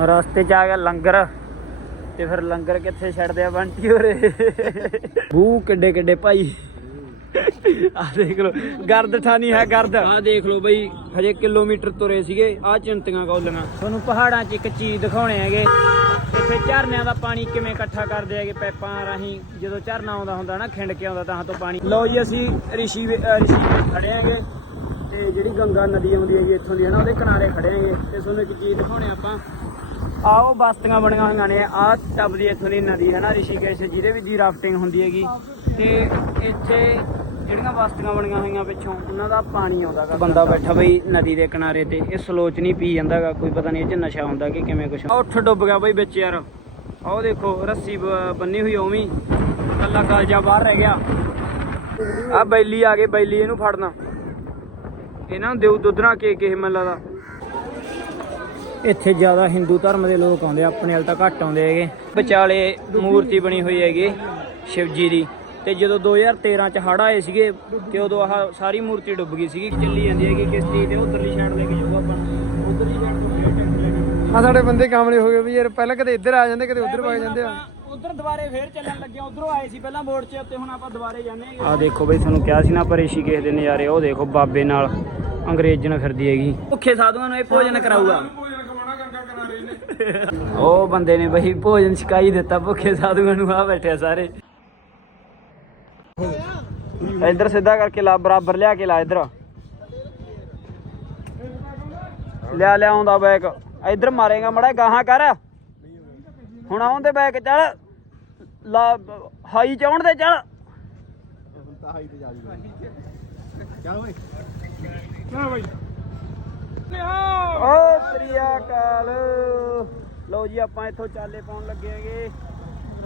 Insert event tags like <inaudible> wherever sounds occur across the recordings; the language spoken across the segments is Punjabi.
ਰਸਤੇ 'ਚ ਆ ਗਿਆ ਲੰਗਰ ਤੇ ਫਿਰ ਲੰਗਰ ਕਿੱਥੇ ਛੱਡਦੇ ਆ ਬੰਟੀ ਹੋਰੇ? ਬੂ ਕਿੱਡੇ ਕਿੱਡੇ ਭਾਈ। ਆ ਦੇਖ ਲੋ ਗਰਦ ਠਾਨੀ ਹੈ ਗਰਦ। ਆ ਦੇਖ ਲੋ ਬਈ ਹਜੇ ਕਿਲੋਮੀਟਰ ਤੁਰੇ ਸੀਗੇ ਆ ਚਿੰਤੀਆਂ ਕੌਲੀਆਂ। ਤੁਹਾਨੂੰ ਪਹਾੜਾਂ 'ਚ ਇੱਕ ਚੀਜ਼ ਦਿਖਾਉਣੇ ਹੈਗੇ। ਇੱਥੇ ਝਰਨਿਆਂ ਦਾ ਪਾਣੀ ਕਿਵੇਂ ਇਕੱਠਾ ਕਰਦੇ ਹੈਗੇ ਪੈਪਾਂ ਰਾਹੀਂ? ਜਦੋਂ ਝਰਨਾ ਆਉਂਦਾ ਹੁੰਦਾ ਨਾ ਖਿੰਡ ਕੇ ਆਉਂਦਾ ਤਾਂ ਤੋਂ ਪਾਣੀ। ਲਓ ਜੀ ਅਸੀਂ ਰਿਸ਼ੀ ਰਿਸ਼ੀ ਖੜੇ ਹੈਗੇ। ਤੇ ਜਿਹੜੀ ਗੰਗਾ ਨਦੀ ਆਉਂਦੀ ਹੈ ਜੀ ਇੱਥੋਂ ਦੀ ਹੈ ਨਾ ਉਹਦੇ ਕਿਨਾਰੇ ਖੜੇ ਹੈਗੇ। ਤੇ ਤੁਹਾਨੂੰ ਇੱਕ ਚੀਜ਼ ਦਿਖਾਉਣੇ ਆਪਾਂ। ਆਓ ਬਸਤੀਆਂ ਬਣੀਆਂ ਹੋਈਆਂ ਨੇ। ਆ ਟੱਪਦੀ ਇੱਥੋਂ ਦੀ ਨਦੀ ਹੈ ਨਾ ਰਿਸ਼ੀਕੇਸ਼ ਜਿਹਦੇ ਵਿੱਚ ਦੀ ਰਾਫਟਿੰਗ ਹੁੰਦੀ ਹੈਗੀ। ਤੇ ਇੱਥੇ ਜਿਹੜੀਆਂ ਬਸਤੀਆਂ ਬਣੀਆਂ ਹੋਈਆਂ ਪਿੱਛੋਂ ਉਹਨਾਂ ਦਾ ਪਾਣੀ ਆਉਂਦਾ ਗਾ। ਬੰਦਾ ਬੈਠਾ ਬਈ ਨਦੀ ਦੇ ਕਿਨਾਰੇ ਤੇ ਇਹ ਸਲੋਚ ਨਹੀਂ ਪੀ ਜਾਂਦਾਗਾ ਕੋਈ ਪਤਾ ਨਹੀਂ ਇਹ ਚ ਨਸ਼ਾ ਹੁੰਦਾ ਕਿ ਕਿਵੇਂ ਕੁਛ। ਆ ਉੱਠ ਡੁੱਬ ਗਿਆ ਬਈ ਵਿੱਚ ਯਾਰ। ਆਹ ਦੇਖੋ ਰੱਸੀ ਬੰਨੀ ਹੋਈ ਉਵੇਂ ਹੀ। ਕੱਲਾ ਕਾਲਜਾ ਬਾਹਰ ਰਹਿ ਗਿਆ। ਆ ਬੈਲੀ ਆ ਗਏ ਬੈਲੀ ਇਹਨੂੰ ਫੜਨਾ। ਇਹਨਾਂ ਨੂੰ ਦਿਉ ਦੁੱਧਣਾ ਕੇ ਕਿਸੇ ਮੈਨੂੰ ਲੱਗਦਾ ਇੱਥੇ ਜ਼ਿਆਦਾ ਹਿੰਦੂ ਧਰਮ ਦੇ ਲੋਕ ਆਉਂਦੇ ਆ, ਆਪਣੇ ਵੱਲ ਤਾਂ ਘੱਟ ਆਉਂਦੇ ਹੈਗੇ। ਵਿਚਾਲੇ ਮੂਰਤੀ ਬਣੀ ਹੋਈ ਹੈਗੀ ਸ਼ਿਵ ਜੀ ਦੀ। ਤੇ ਜਦੋਂ 2013 ਚ ਹੜ੍ਹ ਆਏ ਸੀਗੇ ਤੇ ਉਦੋਂ ਆਹ ਸਾਰੀ ਮੂਰਤੀ ਡੁੱਬ ਗਈ ਸੀਗੀ ਚੱਲੀ ਜਾਂਦੀ ਹੈਗੀ ਕਿਸ਼ਤੀ ਤੇ ਉਧਰਲੀ ਸਾਈਡ ਲੈ ਕੇ ਜਾਊਗਾ ਆਪਾਂ। ਉਧਰਲੀ ਸਾਈਡ ਤੋਂ ਫੇਰ ਟੈਂਕ ਲੈ ਕੇ ਆ ਸਾਡੇ ਬੰਦੇ ਕਾਮਲੇ ਹੋ ਗਏ ਵੀ ਯਾਰ ਪਹਿਲਾਂ ਕਦੇ ਇੱਧਰ ਆ ਜਾਂਦੇ ਕਦੇ ਉੱਧਰ ਵਗ ਜਾਂਦੇ ਆ। ਉਧਰ ਦੁਬਾਰੇ ਫੇਰ ਚੱਲਣ ਲੱਗਿਆ ਉਧਰੋਂ ਆਏ ਸੀ ਪਹਿਲਾਂ ਮੋੜ 'ਚ ਤੇ ਹੁਣ ਆਪਾਂ ਦੁਬਾਰੇ ਜਾਂਦੇ ਆ ਦੇਖੋ ਬਈ ਤੁਹਾਨੂੰ ਕਿਹਾ ਸੀ ਨਾ ਪਰ ਰਿਸ਼ੀਕੇਸ਼ ਦੇ ਨਜ਼ਾਰੇ ਉਹ ਦੇਖੋ ਬਾਬੇ ਨਾਲ ਅੰਗਰੇਜ਼ਣ ਫਿਰਦੀ ਹੈਗੀ। ਭੁੱਖੇ ਸਾਧੂਆਂ ਨੂੰ ਇਹ ਭੋਜਨ ਕਰਾਊਗਾ। ਉਹ ਬੰਦੇ ਨੇ ਬਈ ਭੋਜਨ ਛਕਾਈ ਦਿੱਤਾ ਭੁੱਖੇ ਸਾਧੂਆਂ ਨੂੰ ਆ ਬੈਠਿਆ ਸਾਰੇ। ਇੱਧਰ ਸਿੱਧਾ ਕਰਕੇ ਲਾ ਬਰਾਬਰ ਲਿਆ ਕੇ ਲਾ ਇੱਧਰ। ਲਿਆ ਲਿਆ ਆਉਂਦਾ ਬੈਕ ਇੱਧਰ ਮਾਰੇਗਾ ਮੜਾ ਗਾਹਾਂ ਕਰ। ਹੁਣ ਆਉਂਦੇ ਬੈਕ ਚੱਲ। ਲਾ ਹਾਈ ਚਾਉਣ ਦੇ ਚੱਲ। ਓ ਸ੍ਰੀ ਅਕਾਲ। ਲਓ ਜੀ, ਆਪਾਂ ਇੱਥੋਂ ਚਾਲੇ ਪਾਉਣ ਲੱਗੇ ਹੈਗੇ।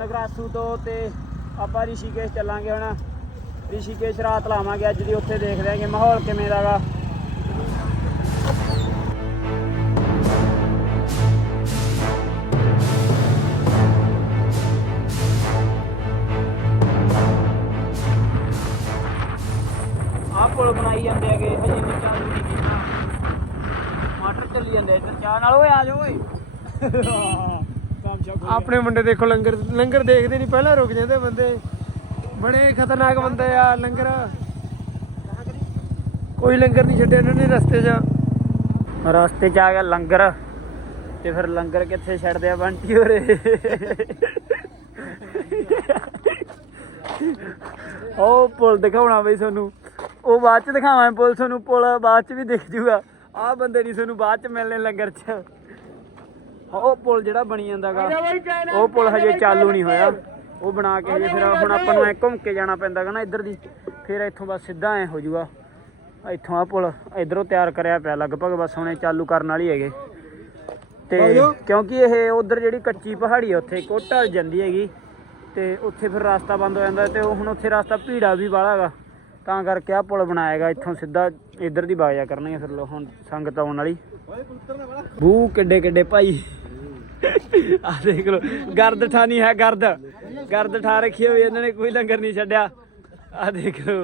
ਨਗਰਾਸੂ ਤੋਂ ਤੇ ਆਪਾਂ ਰਿਸ਼ੀਕੇਸ਼ ਚੱਲਾਂਗੇ ਹੁਣ। ਰਿਸ਼ੀਕੇਸ਼ ਰਾਤ ਲਾਵਾਂਗੇ, ਅੱਜ ਦੀ ਉੱਥੇ ਦੇਖਦੇ ਲਾਂਗੇ ਮਾਹੌਲ ਕਿਵੇਂ ਦਾ ਦਾਗਾ ਆ ਪੁਲ ਬਣਾਈ ਜਾਂਦੇ ਹੈਗੇ ਹਜੇ ਨਹੀਂ ਚਾਲੂ ਨਹੀਂ ਕੀਤਾ ਮਾਟਰ ਚੱਲੀ ਜਾਂਦੇ ਇੱਧਰ ਚਾਹ ਨਾਲ ਓਏ ਆ ਜਾਓ ਓਏ। ਕੰਮ ਸ਼ੌਕ ਆਪਣੇ ਮੁੰਡੇ ਦੇਖੋ ਲੰਗਰ ਲੰਗਰ ਦੇਖਦੇ ਨਹੀਂ ਪਹਿਲਾਂ ਰੁਕ ਜਾਂਦੇ ਬੰਦੇ। ਬੜੇ ਖਤਰਨਾਕ ਬੰਦੇ ਆ ਲੰਗਰ। ਕੋਈ ਲੰਗਰ ਨਹੀਂ ਛੱਡਿਆ ਇਹਨਾਂ ਨੇ ਰਸਤੇ 'ਚ। ਰਸਤੇ 'ਚ ਆ ਗਿਆ ਲੰਗਰ। ਤੇ ਫਿਰ ਲੰਗਰ ਕਿੱਥੇ ਛੱਡਦੇ ਆ ਬੰਟੀ ਹੋਰੇ? ਉਹ ਪੁਲ ਦਿਖਾਉਣਾ ਬਈ ਤੁਹਾਨੂੰ। ਉਹ ਬਾਅਦ ਚ ਦਿਖਾਵਾਂ ਪੁਲ ਤੁਹਾਨੂੰ ਪੁਲ ਬਾਅਦ ਚ ਵੀ ਦਿਖ ਜੂਗਾ। ਆਹ ਬੰਦੇ ਨਹੀਂ ਤੁਹਾਨੂੰ ਬਾਅਦ ਚ ਮਿਲਣੇ ਲੰਗਰ 'ਚ। ਉਹ ਪੁਲ ਜਿਹੜਾ ਬਣੀ ਜਾਂਦਾਗਾ। ਉਹ ਪੁਲ ਹਜੇ ਚਾਲੂ ਨਹੀਂ ਹੋਇਆ। ਉਹ ਬਣਾ ਕੇ ਹਜੇ ਫਿਰ ਹੁਣ ਆਪਾਂ ਨੂੰ ਐ ਘੁੰਮ ਕੇ ਜਾਣਾ ਪੈਂਦਾਗਾ ਨਾ ਇੱਧਰ ਦੀ। ਫਿਰ ਇੱਥੋਂ ਬਸ ਸਿੱਧਾ ਐ ਹੋ ਜੂਗਾ। ਇੱਥੋਂ ਆ ਪੁਲ ਇਧਰੋਂ ਤਿਆਰ ਕਰਿਆ ਪਿਆ। ਲਗਭਗ ਬਸ ਹੁਣੇ ਚਾਲੂ ਕਰਨ ਵਾਲੀ ਹੈਗੇ। ਤੇ ਕਿਉਂਕਿ ਇਹ ਉਧਰ ਜਿਹੜੀ ਕੱਚੀ ਪਹਾੜੀ ਆ ਉੱਥੇ ਕੋ ਢਲ ਜਾਂਦੀ ਹੈਗੀ। ਤੇ ਉੱਥੇ ਫਿਰ ਰਸਤਾ ਬੰਦ ਹੋ ਜਾਂਦਾ ਤੇ ਉਹ ਹੁਣ ਉੱਥੇ ਰਸਤਾ ਭੀੜਾ ਵੀ ਵਾਲਾ ਹੈਗਾ ਤਾਂ ਕਰਕੇ ਆ ਪੁਲ ਬਣਾਏਗਾ ਇੱਥੋਂ ਸਿੱਧਾ ਇੱਧਰ ਦੀ ਬਾਗਿਆ ਕਰਨਗੇ ਫਿਰ ਲੋ ਹੁਣ ਸੰਗਤ ਆਉਣ ਵਾਲੀ। ਬੂ ਕਿੱਡੇ ਕਿੱਡੇ ਭਾਈ। ਆ ਦੇਖ ਲੋ ਗਰਦ ਠਾਨੀ ਹੈ ਗਰਦ। ਗਰਦ ਠਾ ਰੱਖੀ ਹੋਈ ਇਹਨਾਂ ਨੇ ਕੋਈ ਲੰਗਰ ਨਹੀਂ ਛੱਡਿਆ। ਆ ਦੇਖ ਲੋ।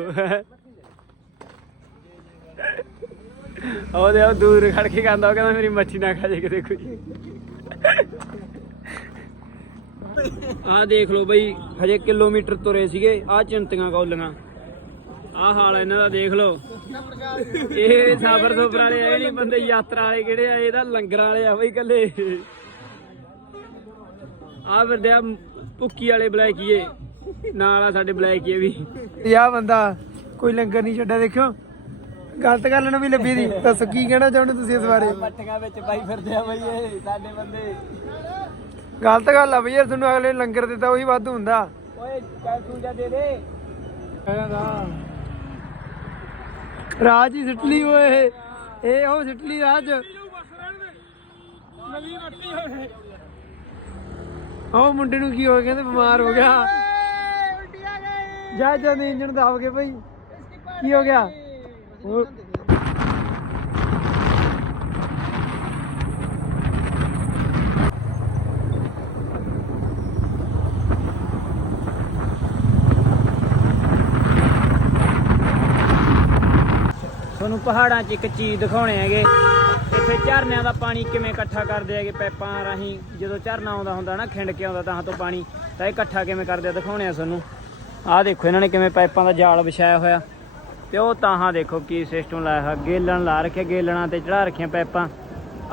ਉਹਦੇ ਉਹ ਦੂਰ ਖੜ ਕੇ ਕਹਿੰਦਾ ਉਹ ਕਹਿੰਦਾ ਮੇਰੀ ਮੱਛੀ ਨਾ ਖਾ ਜੇ ਕਿਤੇ ਕੋਈ। ਆਹ ਦੇਖ ਲਓ ਬਈ ਹਜੇ ਕਿਲੋਮੀਟਰ ਤੁਰੇ ਸੀਗੇ ਆਹ ਚਿੰਤੀਆਂ ਕੌਲੀਆਂ। ਆਹ ਹਾਲ ਇਹਨਾਂ ਦਾ ਦੇਖ ਲਓ। ਇਹ ਸਾਬਰ ਸੁਬਰ ਵਾਲੇ ਆਏ ਨਹੀਂ ਬੰਦੇ ਯਾਤਰਾ ਵਾਲੇ ਕਿਹੜੇ ਆ ਇਹਦਾ ਲੰਗਰ ਵਾਲੇ ਆ ਬਈ ਕੱਲੇ ਆਹ ਫਿਰਦੇ ਆ ਭੁੱਕੀ ਵਾਲੇ ਬਲੈਕੀਏ। ਨਾਲ ਆ ਸਾਡੇ ਬਲੈਕੀਏ ਵੀ। ਤੇ ਆਹ ਬੰਦਾ ਕੋਈ ਲੰਗਰ ਨਹੀਂ ਛੱਡਿਆ ਦੇਖਿਓ। ਗਲਤ ਗੱਲ ਨੂੰ ਵੀ ਲੱਭੀ ਦੀ। ਦੱਸੋ ਕੀ ਕਹਿਣਾ ਚਾਹੁੰਦੇ ਤੁਸੀਂ ਇਸ ਬਾਰੇ? ਪੱਟੀਆਂ ਵਿੱਚ ਪਾਈ ਫਿਰਦੇ ਆ ਬਈ ਇਹ ਸਾਡੇ ਬੰਦੇ। ਗਲਤ ਗੱਲ ਆ ਬਈ ਯਾਰ ਤੁਹਾਨੂੰ ਅਗਲੇ ਲੰਗਰ ਦਿੱਤਾ ਉਹੀ ਵਾਧੂ ਹੁੰਦਾ। ਓਏ ਕੈਪਸੂਲ ਜਾ ਦੇ। ਦੇ ਰਾਜ ਹੀ ਸਿੱਟਲੀ ਓਏ। ਇਹ ਉਹ ਸਿੱਟਲੀ ਰਾਜ। ਉਹ ਮੁੰਡੇ ਨੂੰ ਕੀ ਹੋ ਗਿਆ? ਕਹਿੰਦੇ ਬਿਮਾਰ ਹੋ ਗਿਆ। ਜਾ ਜਾ ਇੰਜਣ ਦਾਬ ਕੇ ਭਾਈ। ਕੀ ਹੋ ਗਿਆ? ਪਹਾੜਾਂ 'ਚ ਇੱਕ ਚੀਜ਼ ਦਿਖਾਉਣੇ ਹੈਗੇ। ਉੱਥੇ ਝਰਨਿਆਂ ਦਾ ਪਾਣੀ ਕਿਵੇਂ ਇਕੱਠਾ ਕਰਦੇ ਹੈਗੇ ਪੈਪਾਂ ਰਾਹੀਂ? ਜਦੋਂ ਝਰਨਾ ਆਉਂਦਾ ਹੁੰਦਾ ਨਾ, ਖਿੰਡ ਕੇ ਆਉਂਦਾ ਤਾਂ ਤੋਂ ਪਾਣੀ, ਤਾਂ ਇਹ ਇਕੱਠਾ ਕਿਵੇਂ ਕਰਦੇ ਆ? ਦਿਖਾਉਣੇ ਆ ਤੁਹਾਨੂੰ। ਆਹ ਦੇਖੋ, ਇਹਨਾਂ ਨੇ ਕਿਵੇਂ ਪਾਈਪਾਂ ਦਾ ਜਾਲ ਵਿਛਾਇਆ ਹੋਇਆ। ਤੇ ਉਹ ਤਾਹਾਂ ਦੇਖੋ ਕੀ ਸਿਸਟਮ ਲਾਇਆ ਹੋਇਆ। ਗੇਲਣ ਲਾ ਰੱਖਿਆ, ਗੇਲਣਾ ਤੇ ਚੜਾ ਰੱਖੀਆਂ ਪਾਈਪਾਂ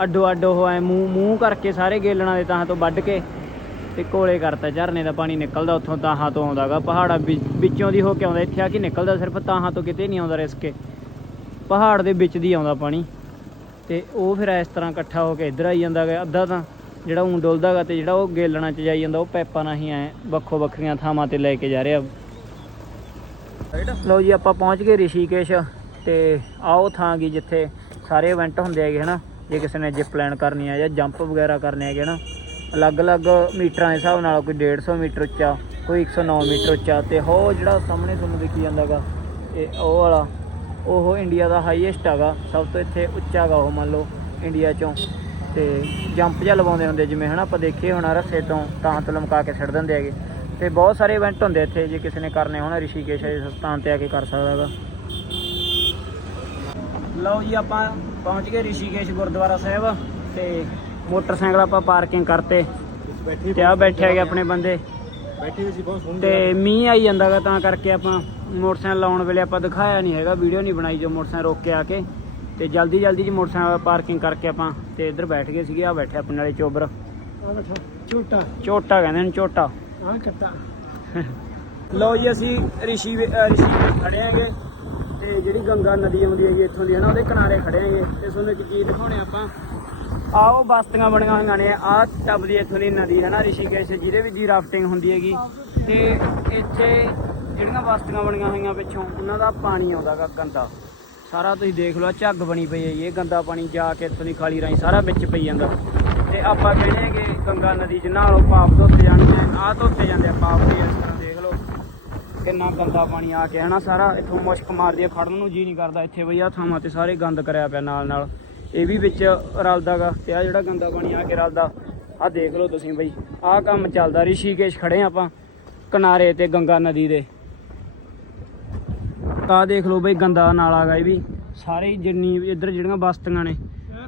ਅੱਡੋ ਅੱਡ ਉਹ ਐ ਮੂੰਹ ਮੂੰਹ ਕਰਕੇ ਸਾਰੇ ਗੇਲਣਾ ਦੇ ਤਾਹਾਂ ਤੋਂ ਵੱਢ ਕੇ ਤੇ ਕੋਲੇ ਕਰਤਾ। ਝਰਨੇ ਦਾ ਪਾਣੀ ਨਿਕਲਦਾ ਉੱਥੋਂ ਤਾਹਾਂ ਤੋਂ ਆਉਂਦਾਗਾ ਪਹਾੜਾਂ ਵਿੱਚੋਂ ਦੀ ਹੋ ਕੇ ਆਉਂਦਾ। ਇੱਥੇ ਆ ਕੇ ਨਿਕਲਦਾ, ਸਿਰਫ ਤਾਹਾਂ ਤੋਂ ਕਿਤੇ ਨਹੀਂ ਆਉਂਦਾ ਰਿਸਕੇ ਪਹਾੜ ਦੇ ਵਿੱਚ ਦੀ ਆਉਂਦਾ ਪਾਣੀ ਤੇ ਉਹ ਫਿਰ ਇਸ ਤਰ੍ਹਾਂ ਇਕੱਠਾ ਹੋ ਕੇ ਇੱਧਰ ਆਈ ਜਾਂਦਾ ਗਾ ਅੱਧਾ ਤਾਂ ਜਿਹੜਾ ਊਂ ਡੁੱਲਦਾਗਾ ਤੇ ਜਿਹੜਾ ਉਹ ਗੇਲਣਾ ਚ ਜਾਈ ਜਾਂਦਾ, ਉਹ ਪੈਪਾਂ ਨਾਲ ਹੀ ਐ ਵੱਖੋ ਵੱਖਰੀਆਂ ਥਾਵਾਂ ਤੇ ਲੈ ਕੇ ਜਾ ਰਿਹਾ। ਲਓ ਜੀ, ਆਪਾਂ ਪਹੁੰਚ ਗਏ ਰਿਸ਼ੀਕੇਸ਼ ਤੇ ਆਓ ਥਾਂ ਗਈ ਜਿੱਥੇ ਸਾਰੇ ਇਵੈਂਟ ਹੁੰਦੇ ਹੈਗੇ ਹਨਾ, ਜੇ ਕਿਸੇ ਨੇ ਜਿਪ ਪਲਾਨ ਕਰਨੀ ਹੈ ਜਾਂ ਜੰਪ ਵਗੈਰਾ ਕਰਨੇ ਹੈਗੇ ਨਾ ਅਲੱਗ-ਅਲੱਗ ਮੀਟਰਾਂ ਦੇ ਹਿਸਾਬ ਨਾਲ ਕੋਈ 150 ਮੀਟਰ ਉੱਚਾ, ਕੋਈ 109 ਮੀਟਰ ਉੱਚਾ ਤੇ ਹੋ ਜਿਹੜਾ ਸਾਹਮਣੇ ਤੁਹਾਨੂੰ ਦਿਖੀ ਜਾਂਦਾਗਾ ਇਹ ਉਹ ਵਾਲਾ ਉਹ ਇੰਡੀਆ ਦਾ ਹਾਈਐਸਟ ਹੈਗਾ, ਸਭ ਤੋਂ ਇੱਥੇ ਉੱਚਾ ਹੈਗਾ ਉਹ ਮੰਨ ਲਓ ਇੰਡੀਆ ਚੋਂ। ਤੇ ਜੰਪ ਜਾਂ ਲਵਾਉਂਦੇ ਹੁੰਦੇ ਜਿਵੇਂ ਹਨਾ ਆਪਾਂ ਦੇਖੇ ਹੋਣਾ ਰੱਸੇ ਤੋਂ, ਤਾਂ ਤੋਂ ਲਮਕਾ ਕੇ ਛੱਡ ਦਿੰਦੇ ਹੈਗੇ। ਤੇ ਬਹੁਤ ਸਾਰੇ ਇਵੈਂਟ ਹੁੰਦੇ ਇੱਥੇ, ਜੇ ਕਿਸੇ ਨੇ ਕਰਨੇ ਹੋਣ, ਰਿਸ਼ੀਕੇਸ਼ ਇਸ ਸਥਾਨ ਤੇ ਆ ਕੇ ਕਰ ਸਕਦਾ ਹੈਗਾ। ਲਓ ਜੀ, ਆਪਾਂ ਪਹੁੰਚ ਗਏ ਰਿਸ਼ੀਕੇਸ਼ ਗੁਰਦੁਆਰਾ ਸਾਹਿਬ। ਤੇ ਮੋਟਰਸਾਈਕਲ ਆਪਾਂ ਪਾਰਕਿੰਗ ਕਰਤੇ। ਤੇ ਆ ਬੈਠੇ ਹੈਗੇ ਆਪਣੇ ਬੰਦੇ। ਬੈਠੇ ਸੀ ਬਹੁਤ ਸੋਹਣੇ ਤੇ ਮੀਂਹ ਆਈ ਜਾਂਦਾਗਾ ਤਾਂ ਕਰਕੇ ਆਪਾਂ ਮੋਟਰਸਾਈਕਲ ਲਾਉਣ ਵੇਲੇ ਆਪਾਂ ਦਿਖਾਇਆ ਨਹੀਂ ਹੈਗਾ ਵੀਡੀਓ ਨਹੀਂ ਬਣਾਈ ਜੋ ਮੋਟਰਸਾਈਕਲ ਰੋਕ ਕੇ ਆ ਕੇ। ਤੇ ਜਲਦੀ ਜਲਦੀ ਚ ਮੋਟਰਸਾਈਕਲ ਪਾਰਕਿੰਗ ਕਰਕੇ ਆਪਾਂ ਤੇ ਇੱਧਰ ਬੈਠ ਗਏ ਸੀਗੇ ਆ ਬੈਠੇ ਆਪਣੇ ਨਾਲੇ ਚੋਬਰ। ਆ ਬੈਠਾ ਝੂਟਾ। ਝੋਟਾ ਕਹਿੰਦੇ ਨੇ ਝੋਟਾ। ਆ ਕੱਟਾ। ਲਓ ਜੀ ਅਸੀਂ ਰਿਸ਼ੀ ਰਿਸ਼ੀ ਖੜੇ ਆਂਗੇ ਤੇ ਜਿਹੜੀ ਗੰਗਾ ਨਦੀ ਆਉਂਦੀ ਹੈ ਜੀ ਇੱਥੋਂ ਦੀ ਹੈ ਨਾ ਉਹਦੇ ਕਿਨਾਰੇ ਖੜੇ ਆਂਗੇ ਤੇ ਤੁਹਾਨੂੰ ਇੱਕ ਚੀਜ਼ ਦਿਖਾਉਣੇ ਆਪਾਂ। ਆਓ ਬਸਤੀਆਂ ਬਣੀਆਂ ਹੋਈਆਂ ਨੇ ਆਹ ਟੱਪਦੀ ਇੱਥੋਂ ਦੀ ਨਦੀ ਹੈ ਨਾ ਰਿਸ਼ੀਕੇਸ਼ ਜਿਹਦੇ ਵਿੱਚ ਦੀ ਰਾਫਟਿੰਗ ਹੁੰਦੀ ਹੈਗੀ। ਤੇ ਇੱਥੇ ਜਿਹੜੀਆਂ ਬਸਤੀਆਂ ਬਣੀਆਂ ਹੋਈਆਂ ਪਿੱਛੋਂ ਉਹਨਾਂ ਦਾ ਪਾਣੀ ਆਉਂਦਾਗਾ ਗੰਦਾ। ਸਾਰਾ ਤੁਸੀਂ ਦੇਖ ਲਓ ਝੱਗ ਬਣੀ ਪਈ ਹੈ ਜੀ, ਇਹ ਗੰਦਾ ਪਾਣੀ ਜਾ ਕੇ ਇੱਥੋਂ ਦੀ ਖਾਲੀ ਰਾਹੀਂ ਸਾਰਾ ਵਿੱਚ ਪਈ ਜਾਂਦਾ। ਤੇ ਆਪਾਂ ਕਹਿੰਦੇ ਕਿ ਗੰਗਾ ਨਦੀ 'ਚ ਨਾਲੋਂ ਪਾਪ ਧੋਤੇ ਜਾਂਦੇ ਆ ਆਹ ਧੋਤੇ ਜਾਂਦੇ ਆ ਪਾਪ ਦੇ ਇਸ ਤਰ੍ਹਾਂ ਦੇਖ ਲਓ। ਕਿੰਨਾ ਗੰਦਾ ਪਾਣੀ ਆ ਕੇ ਹਨਾ ਸਾਰਾ ਇੱਥੋਂ ਮੁਸ਼ਕ ਮਾਰਦੀ ਆ ਖੜਨ ਨੂੰ ਜੀ ਨਹੀਂ ਕਰਦਾ ਇੱਥੇ ਬਈ ਆ ਥਾਵਾਂ ਤੇ ਸਾਰੇ ਗੰਦ ਕਰਿਆ ਪਿਆ ਨਾਲ ਨਾਲ ਇਹ ਵੀ ਵਿੱਚ ਰਲਦਾਗਾ ਤੇ ਆ ਜਿਹੜਾ ਗੰਦਾ ਪਾਣੀ ਆ ਕੇ ਰਲਦਾ ਆ ਦੇਖ ਲਓ ਤੁਸੀਂ ਬਈ। ਆਹ ਕੰਮ ਚੱਲਦਾ ਰਿਸ਼ੀਕੇਸ਼ ਖੜੇ ਆਪਾਂ ਕਿਨਾਰੇ ਤੇ ਗੰਗਾ ਨਦੀ ਦੇ। ਆ ਦੇਖ ਲਓ ਬਈ ਗੰਦਾ ਨਾਲਾ ਗਾ ਇਹ ਵੀ। ਸਾਰੇ ਜਿੰਨੀ ਇੱਧਰ ਜਿਹੜੀਆਂ ਬਸਤੀਆਂ ਨੇ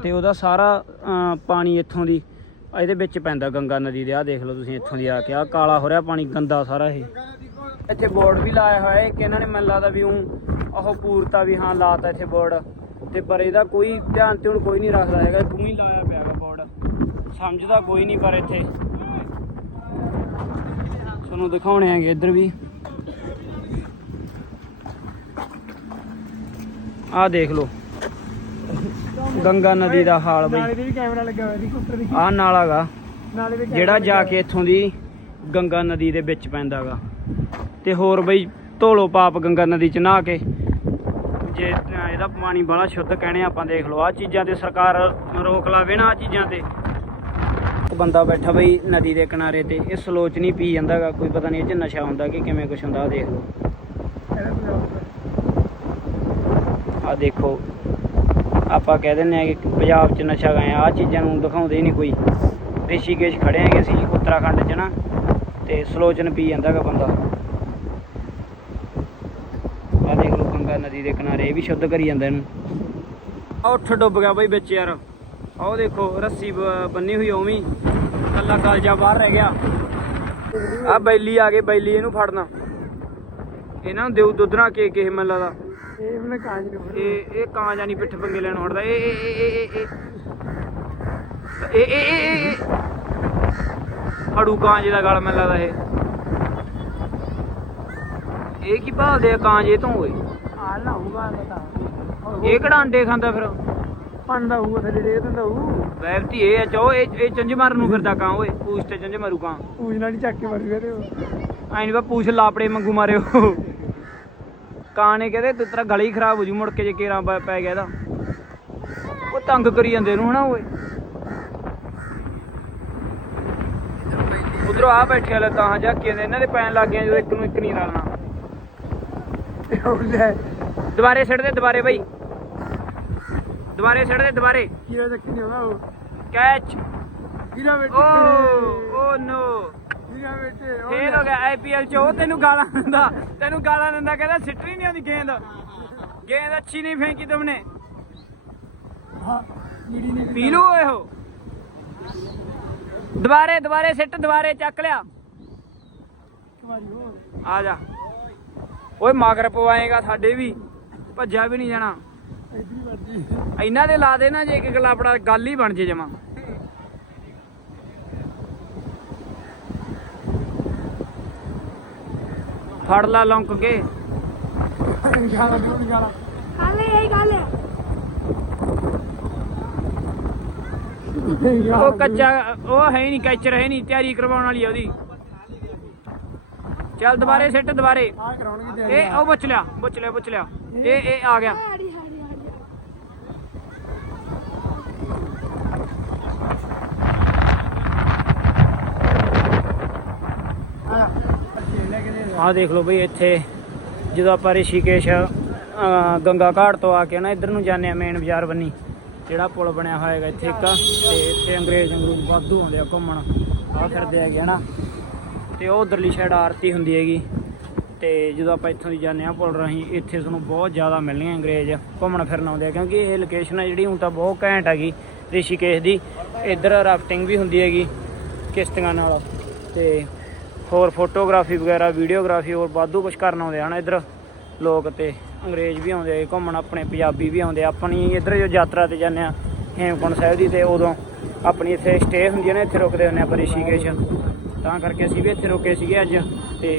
ਤੇ ਉਹਦਾ ਸਾਰਾ ਅਮ, ਪਾਣੀ ਇੱਥੋਂ ਦੀ ਇਹਦੇ ਵਿੱਚ ਪੈਂਦਾ ਗੰਗਾ ਨਦੀ ਦੇ। ਆ ਦੇਖ ਲਓ ਤੁਸੀਂ ਇੱਥੋਂ ਦੀ ਆ ਕੇ ਆ ਕਾਲਾ ਹੋ ਰਿਹਾ ਪਾਣੀ ਗੰਦਾ ਸਾਰਾ ਇਹ। ਇੱਥੇ ਬੋਰਡ ਵੀ ਲਾਇਆ ਹੋਇਆ ਹੈ ਕਿ ਇਹਨਾਂ ਨੇ ਮੈਨੂੰ ਲੱਗਦਾ ਵੀ ਉਹ ਉਹ ਪੂਰਤਾ ਵੀ ਹਾਂ ਲਾਤਾ ਇੱਥੇ ਬੋਰਡ। ਤੇ ਪਰ ਇਹਦਾ ਕੋਈ ਧਿਆਨ ਤੇ ਹੁਣ ਕੋਈ ਨਹੀਂ ਰੱਖਦਾ ਹੈਗਾ। ਤੂੰ ਹੀ ਲਾਇਆ ਪਿਆ ਹੈਗਾ ਬੋਰਡ। ਸਮਝਦਾ ਕੋਈ ਨਹੀਂ ਪਰ ਇੱਥੇ। ਤੁਹਾਨੂੰ ਦਿਖਾਉਣੇ ਹੈਗੇ ਇੱਧਰ ਵੀ। ਆਹ ਦੇਖ ਲਓ। ਗੰਗਾ ਨਦੀ ਦਾ ਹਾਲ ਨਾਲੇ ਬਈ। ਦੇ ਵੀ ਕੈਮਰਾ ਲੱਗਾ ਹੋਇਆ ਦੀ ਉੱਪਰ ਦੀ। ਆਹ ਨਾਲਾ ਗਾ। ਨਾਲੇ ਦੇ ਜਿਹੜਾ ਜਾ ਕੇ ਇੱਥੋਂ ਦੀ ਗੰਗਾ ਨਦੀ ਦੇ ਵਿੱਚ ਪੈਂਦਾਗਾ ਤੇ ਹੋਰ ਬਈ ਧੋਲੋ ਪਾਪ ਗੰਗਾ ਨਦੀ ਚ ਨਹਾ ਕੇ। ਇਹਦਾ ਪਾਣੀ ਬੜਾ ਸ਼ੁੱਧ ਕਹਿਣੇ ਆਪਾਂ ਦੇਖ ਲਓ। ਆ ਚੀਜ਼ਾਂ ਤੇ ਸਰਕਾਰ ਰੋਕ ਲਾਵੇ ਨਾ ਆ ਚੀਜ਼ਾਂ ਤੇ। ਬੰਦਾ ਬੈਠਾ ਬਈ ਨਦੀ ਦੇ ਕਿਨਾਰੇ ਤੇ, ਇਹ ਸਲੋਚ ਨਹੀਂ ਪੀ ਜਾਂਦਾਗਾ ਕੋਈ ਪਤਾ ਨਹੀਂ ਇਹ ਚ ਨਸ਼ਾ ਹੁੰਦਾ ਕਿ ਕਿਵੇਂ ਕੁਛ ਹੁੰਦਾ, ਆਹ ਦੇਖ ਲਓ। ਆ ਦੇਖੋ, ਆਪਾਂ ਕਹਿ ਦਿੰਦੇ ਆ ਕਿ ਪੰਜਾਬ 'ਚ ਨਸ਼ਾ ਗਏ ਆ ਚੀਜ਼ਾਂ ਨੂੰ ਦਿਖਾਉਂਦੇ ਹੀ ਨਹੀਂ ਕੋਈ। ਰਿਸ਼ੀਕੇਸ਼ ਖੜੇ ਆਂਗੇ ਅਸੀਂ ਉੱਤਰਾਖੰਡ 'ਚ ਨਾ, ਤੇ ਸਲੋਚਨ ਪੀ ਜਾਂਦਾਗਾ ਬੰਦਾ। ਨਦੀ ਦੇ ਕਿਨਾਰੇ ਇਹ ਵੀ ਸ਼ੁੱਧ ਕਰੀ ਜਾਂਦਾ ਇਹਨੂੰ। ਆ ਉੱਠ ਡੁੱਬ ਗਿਆ ਬਈ ਵਿੱਚ ਯਾਰ। ਆਹ ਦੇਖੋ ਰੱਸੀ ਬੰਨੀ ਹੋਈ ਉਵੇਂ ਕੱਲਾ ਕਾਲਜਾ ਬਾਹਰ ਰਹਿ ਗਿਆ। ਆ ਬੈਲੀ ਆ ਗਏ ਬੈਲੀ ਇਹਨੂੰ ਫੜਨਾ। ਇਹਨਾਂ ਨੂੰ ਦੇਉ ਦੁੱਧ ਨਾ ਕੇ ਕਿਸੇ ਮੱਲਾ ਦਾ। ਇਹ ਉਹਨੇ ਕਾਂਜ ਪਿੱਠ ਪੰਗੇ ਲੈਣ ਹਟਦਾ ਇਹ ਇਹ ਦਾ ਗਲ ਮੈਨੂੰ ਲੱਗਦਾ ਇਹ। ਇਹ ਕੀ ਭਾਲਦੇ ਆ ਕਾਂਜ ਇਹ ਤੋਂ ਓਏ? ਤਾਂ ਇਹ ਕਿਹੜਾ ਅੰਡੇ ਖਾਂਦਾ ਫਿਰ ਪੰਦਾ ਹੂਆ ਥੱਲੇ ਦੇ ਦਿੰਦਾ ਹੂ ਵੈਬਤੀ ਇਹ ਆ ਚੋ ਇਹ ਇਹ ਚੰਜ ਮਾਰਨ ਨੂੰ ਫਿਰਦਾ ਕਾਂ ਓਏ। ਪੂਛ ਤੇ ਚੰਜ ਮਾਰੂ ਕਾਂ। ਪੂਜ ਨਾਲ ਹੀ ਚੱਕ ਕੇ ਮਰ ਤੇ ਉਹ। ਐਂ ਨੀ ਬਾ ਪੂਛ ਲਾਪੜੇ ਮੰਗੂ ਮਾਰਿਓ। ਕਾਂ ਨੇ ਕਹਿੰਦੇ ਤੇਰਾ ਗਲੀ ਖਰਾਬ ਹੋ ਜੂ ਮੁੜ ਕੇ ਜੇ ਕੇਰਾ ਪੈ ਗਿਆ ਇਹਦਾ। ਉਹ ਤੰਗ ਕਰੀ ਜਾਂਦੇ ਇਹਨੂੰ ਹਨਾ ਓਏ। ਉਧਰੋਂ ਆ ਬੈਠੇ ਵਾਲੇ ਤਾਂ ਜਾ ਕੇ ਇਹਨਾਂ ਦੇ ਪੈਣ ਲੱਗ ਗਿਆ ਜਦੋਂ ਇੱਕ ਨੂੰ ਇੱਕ ਨਹੀਂ ਰਲਣਾ। ਦੁਬਾਰੇ ਛੱਡ ਦੇ ਦੁਬਾਰੇ ਬਈ। ਦੁਬਾਰੇ ਛੱਡ ਦੇ ਦੁਬਾਰੇ। ਕੀੜਾ ਚੱਕੀ ਨਹੀਂ ਆਉਂਦਾ ਉਹ। ਕੈਚ। ਕੀੜਾ ਬੇਟੇ ਓ ਓ ਨੋ। ਕੀੜਾ ਬੇਟੇ ਫੇਲ ਹੋ ਗਿਆ ਆਈਪੀਐਲ ਚ। ਉਹ ਤੈਨੂੰ ਗਾਲਾਂ ਦਿੰਦਾ ਤੈਨੂੰ ਗਾਲਾਂ ਦਿੰਦਾ ਕਹਿੰਦਾ ਸਿੱਟਰੀ ਨਹੀਂ ਆਉਂਦੀ ਗੇਂਦ। ਗੇਂਦ ਅੱਛੀ ਨਹੀਂ ਫੇਂਕੀ ਤੁਮਨੇ। ਪੀ ਲੂ ਇਹੋ। ਦੁਬਾਰੇ ਦੁਬਾਰੇ ਸਿੱਟ ਦੁਬਾਰੇ ਚੱਕ ਲਿਆ। ਆ ਜਾ। ਓਏ ਮਗਰ ਪਵਾਏਗਾ ਸਾਡੇ ਵੀ ਭੱਜਿਆ ਵੀ ਨਹੀਂ ਜਾਣਾ। ਇਹਨਾਂ ਦੇ ਲਾ ਦੇ ਨਾ ਜੇ ਇੱਕ ਗਲਾਪੜਾ ਗੱਲ ਹੀ ਬਣ ਜੇ ਜਮਾ। ਫੜ ਲਾ ਲੌਂਕ ਕੇ। ਹਾਲੇ ਇਹੀ ਗੱਲ ਹੈ। ਉਹ ਕੱਚਾ ਉਹ ਹੈ ਨਹੀਂ ਕੈਚਰ ਹੈ ਨਹੀਂ ਤਿਆਰੀ ਕਰਵਾਉਣ ਵਾਲੀ ਆ ਉਹਦੀ। ਚੱਲ ਦੁਬਾਰੇ ਸਿੱਟ ਦੁਬਾਰੇ। ਆ ਕਰਾਉਣਗੇ ਤੇ ਇਹ ਉਹ ਬੁੱਚ ਲਿਆ ਬੁੱਚ ਲਿਆ ਬੁੱਚ ਲਿਆ। ਇਹ ਇਹ ਆ ਗਿਆ। ਆਹ ਦੇਖ ਲਓ ਬਈ ਇੱਥੇ ਜਦੋਂ ਆਪਾਂ ਰਿਸ਼ੀਕੇਸ਼ ਗੰਗਾ ਘਾਟ ਤੋਂ ਆ ਕੇ ਨਾ ਇੱਧਰ ਨੂੰ ਜਾਂਦੇ ਆ ਮੇਨ ਬਾਜ਼ਾਰ ਬੰਨੀ ਜਿਹੜਾ ਪੁਲ ਬਣਿਆ ਹੋਇਆ ਹੈਗਾ ਇੱਥੇ ਇੱਕ ਤੇ ਇੱਥੇ ਅੰਗਰੇਜ਼ ਅੰਗਰੂਜ਼ ਵਾਧੂ ਆਉਂਦੇ ਆ ਘੁੰਮਣ। ਆ ਫਿਰਦੇ ਹੈਗੇ ਹਨਾ ਤੇ ਉਹ ਉਧਰਲੀ ਸਾਈਡ ਆਰਤੀ ਹੁੰਦੀ ਹੈਗੀ। ਤੇ ਜਦੋਂ ਆਪਾਂ ਇੱਥੋਂ ਦੀ ਜਾਂਦੇ ਆ ਪੁਲ ਰਾਹੀਂ, ਇੱਥੇ ਤੁਹਾਨੂੰ ਬਹੁਤ ਜ਼ਿਆਦਾ ਮਿਲਣਗੇ ਅੰਗਰੇਜ਼। ਘੁੰਮਣ ਫਿਰਨ ਆਉਂਦੇ ਆ, ਕਿਉਂਕਿ ਇਹ ਲੋਕੇਸ਼ਨ ਹੈ ਜਿਹੜੀ, ਹੁਣ ਤਾਂ ਬਹੁਤ ਘੈਂਟ ਹੈਗੀ ਰਿਸ਼ੀਕੇਸ਼ ਦੀ। ਇੱਧਰ ਰਾਫਟਿੰਗ ਵੀ ਹੁੰਦੀ ਹੈਗੀ ਕਿਸ਼ਤੀਆਂ ਨਾਲ। ਤੇ ਹੋਰ ਫੋਟੋਗ੍ਰਾਫੀ ਵਗੈਰਾ ਵੀਡੀਓਗ੍ਰਾਫੀ ਹੋਰ ਵਾਧੂ ਕੁਝ ਕਰਨ ਆਉਂਦੇ ਹਨ ਇੱਧਰ। ਲੋਕ ਤੇ ਅੰਗਰੇਜ਼ ਵੀ ਆਉਂਦੇ ਆ ਘੁੰਮਣ ਆਪਣੇ ਪੰਜਾਬੀ ਵੀ ਆਉਂਦੇ ਆਪਣੀ ਇੱਧਰ ਜੋ ਯਾਤਰਾ ਤੇ ਜਾਂਦੇ ਆ, ਹੇਮਕੁੰਟ ਸਾਹਿਬ ਦੀ ਤੇ ਉਦੋਂ ਆਪਣੀ ਇੱਥੇ ਸਟੇ ਹੁੰਦੀ ਹੈ ਨਾ, ਇੱਥੇ ਰੁਕਦੇ ਹੁੰਦੇ ਆ ਆਪਾਂ ਰਿਸ਼ੀਕੇਸ਼। ਤਾਂ ਕਰਕੇ ਅਸੀਂ ਵੀ ਇੱਥੇ ਰੁਕੇ ਸੀਗੇ ਅੱਜ ਤੇ